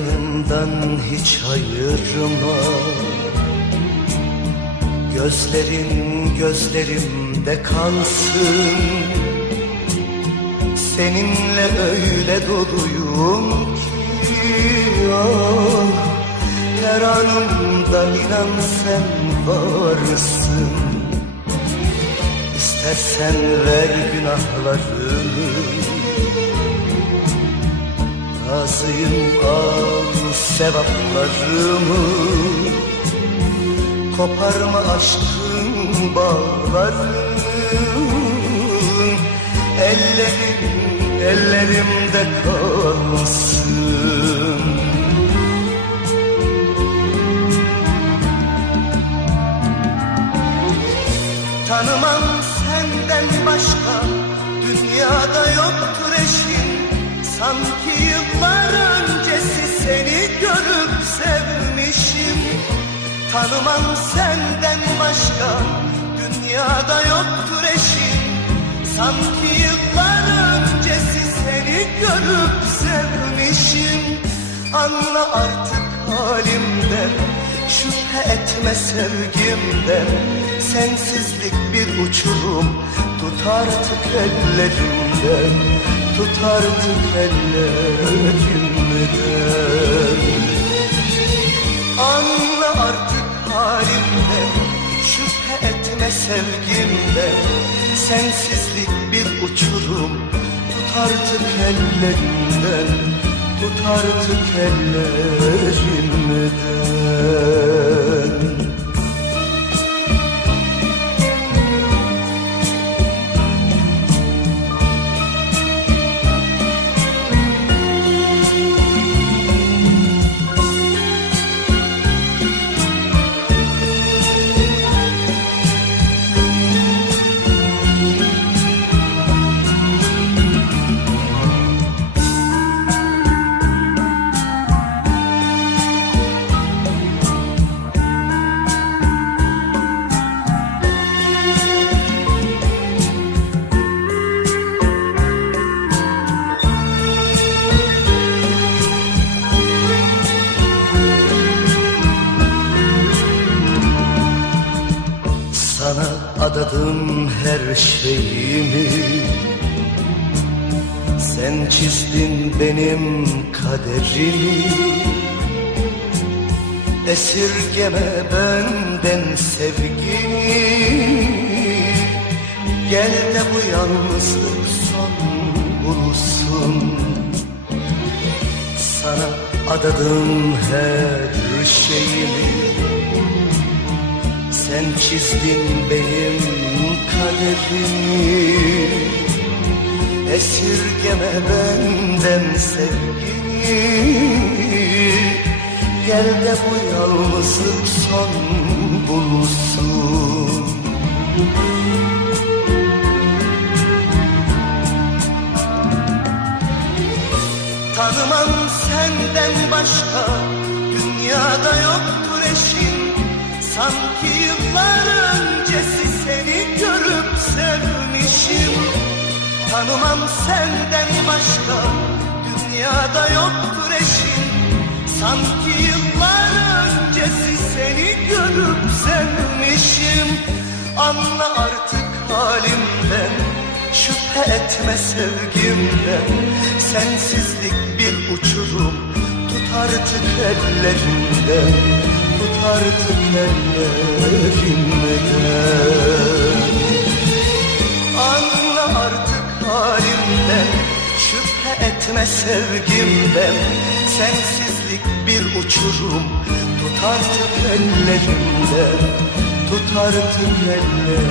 yanından hiç ayırma. Gözlerin gözlerimde kalsın Seninle öyle doluyum ki ah, Her anımda inan sen varsın. İstersen ver günahlarımı Razıyım al sevaplarımı. Koparma aşkın bağlarını. Ellerim ellerimde kalsın Tanımam senden başka Dünyada yoktur eşin. Sanki Tanımam senden başka Dünyada yoktur eşin. Sanki yıllar öncesi seni görüp sevmişim. Anla artık halimden Şüphe etme sevgimden Sensizlik bir uçurum Tut artık ellerimden Tut artık ellerimden etme sevgimden Sensizlik bir uçurum. Tut artık ellerimden Tut artık ellerimden adadım her şeyimi. Sen çizdin benim kaderimi. Esirgeme benden sevgini. Gel de bu yalnızlık son bulsun. Sana adadım her çizdin benim kaderimi. Esirgeme benden sevgini. Gel de bu yalnızlık son bulsun senden başka Dünyada yoktur eşin Sanki yıllar öncesi seni görüp sevmişim. Anla artık halimden Şüphe etme sevgimden. Sensizlik bir uçurum Tut artık ellerimden. Tut artık ellerimden Etme sevgimden Sensizlik bir uçurum. Tut artık ellerimden Tut artık ellerimden